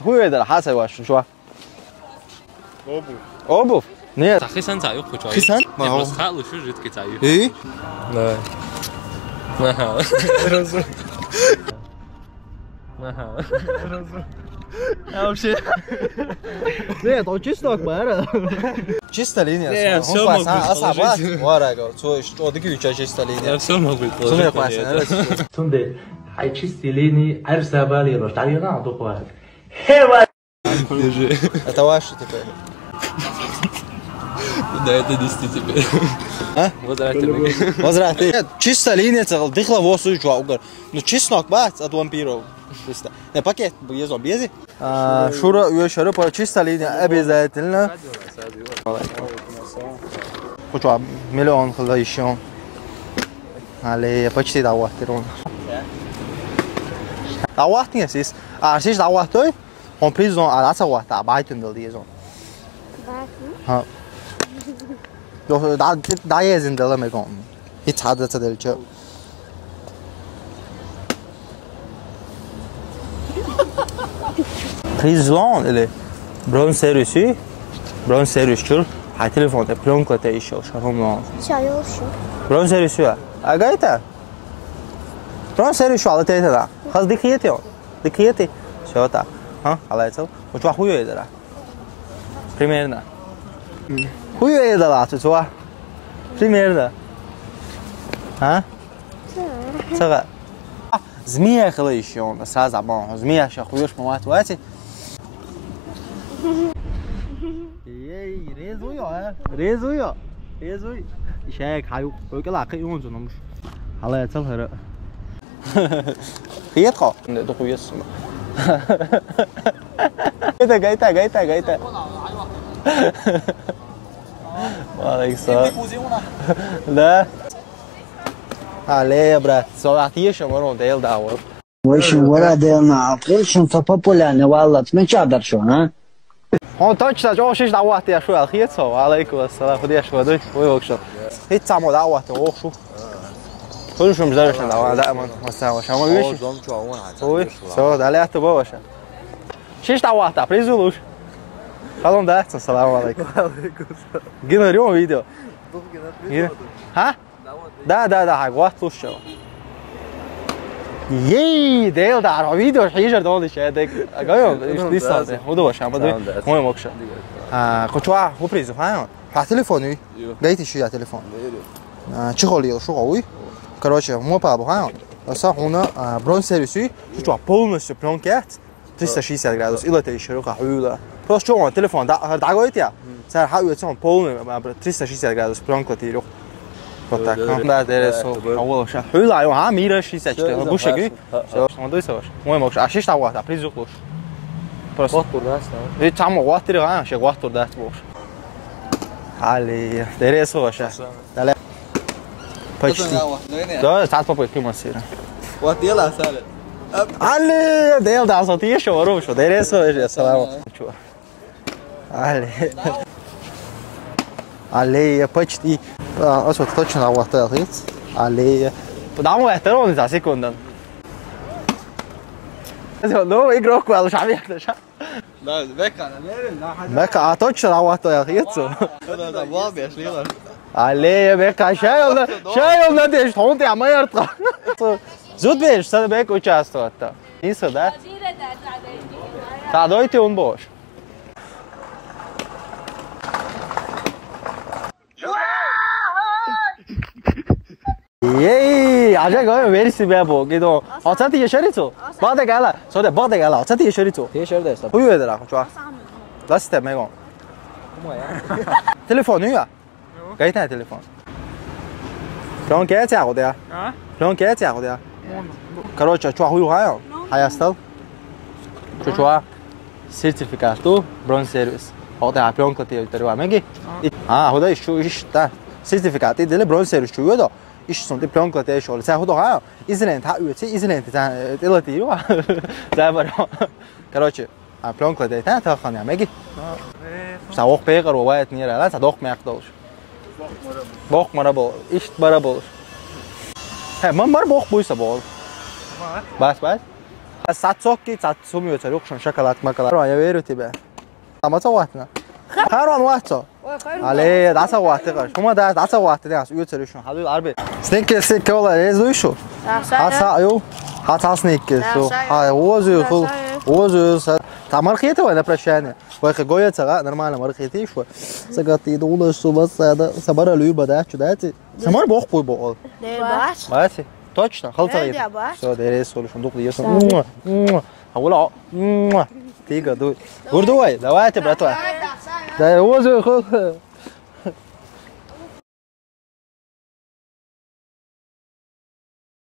خوبه داره حسب باش شو обувь нет خيسان تعيق كوچاي خيسان ما بس خالو شو جيت كتايو ايه لا ما رزو ما вообще нет он чисток бара чистая линия он паса варага что одиги чистая линия все могу что паса تونده هاي чистые линии арсабали роштарио на дохват хева это ваше теперь да это действительно а возврати нет чистая линия дихла восу чуаугар ну чеснок бац от вампиров чисто не пакет безо бези шура уешара по чистая линия обязательно куча миллион хлда еще але почти даватирон дават не сис арсиш даватой он призон аласа вата байтун дел диезон ها دا یزین دل میگم هیچ حادثه دلچه پریزلان اله برون سرویس چور های تلفن ده پلون کلاته ایشو شرم نام شایل شو برون سرویسیه اگایته برون سرویس شو البته ده خاص دکیتی شو تا ها البته و چه خویه داره примерно хуй это лато чува примерно а сага змея хла еще он сразу обман змея сейчас хуешь помать вати ей резуя ишек хаю окла кай он зономуш хала ятал хара хиет ха да хуес это гайта عليك السلام لا عليه брат صلاتيه شمرون ديل داور Очень выродился, очень популярный, والله تمشي شو ها هون точно جوشش دعوت يا شو الخير سو عليكم السلام خدي شو دوي ويوكشو هيت سامو دعوت وخشو كل شو مزارش دعوت دائما مساء شما ويش هو سو عليه تبو باشه شش دعوت بريزولوش خلون ده السلام عليكم وعليكم السلام جينا اليوم فيديو ها ده حاجه واحد وش يي ده على فيديو الحجر ده اللي شادك جايو لسه هو باشه ما ده مو ماكش كنتوا هو بريزو ها على تليفوني جايتي شو على تليفون چه حالیه شو قوي короче мы побухаем сам هنا برون سيرفيسي شو полностью пленкет 360 градус или это еще рука хуйла просто что он телефон дагоит я сэр хау это он полный 360 градус пленка тирох вот так да дересо اول ша хуйла я мира 64 гушеги все смотри саш мой мокш а шиш тават а призуклош просто ведь там ватер а ше ватер да бош али дересо ша далее почти да так попой кимасира вот дела сale علي ديل ده صوتيه شو روح شو درس يا سلام شو علي почти أصوات точно وقت الخيط علي دعمو احترام за секунду لو يجرك ولا مش عارف لا بكا بكا точно وقت الخيط ده باب يا شليلا علي بكا شايل надеюсь он ты ما يرتقى زود بيش صار بيك участвовать то نيسو да та дойте он бош ей 아재 거요 웨리스 베보 기도 어차피 예셔리죠 바데 갈라 소데 바데 갈라 어차피 예셔리죠 예셔르데서 후유에더라 좋아 라스트 메고 뭐야 телефон이야 가이타 телефон كلون كيتي اخديها كلون كيتي اخديها короче что хуйга хаястал что сертификату брон сервис ода пленка ти терва меги хода ишо ишта сертификат иделе брон сервис чуйдо ишсон ти пленка ти шол са хода излен та уйти излен та делати ю забаро короче пленка ти та хана меги савох пегар ваят нира ла садох мякдош бох марабол ишт барабол من بار بخ بويسه بول بس ساعات صوكي ساعات سومي وتاريخ شن شكلات مكلا يا ويرو تبع ما صوتنا خيرون واتو عليه دعسة واتقاش هما دعسة واتقاش يوتر شو حلو العربي سنيك والله يزوي شو هسا يو هات سنيك شو هاي وزو خل وزو تعمل خيته ولا برشانه واخي جويه ترى نورمال مرخيتي شو سقطي دولة شو بس هذا صبر له يبدا شو داتي سمر بوخ بوي بول باسي точно خلطه все درس ولا صندوق ديسون هقول تيجا دوي غردوي دواتي براتوا ده وزو خل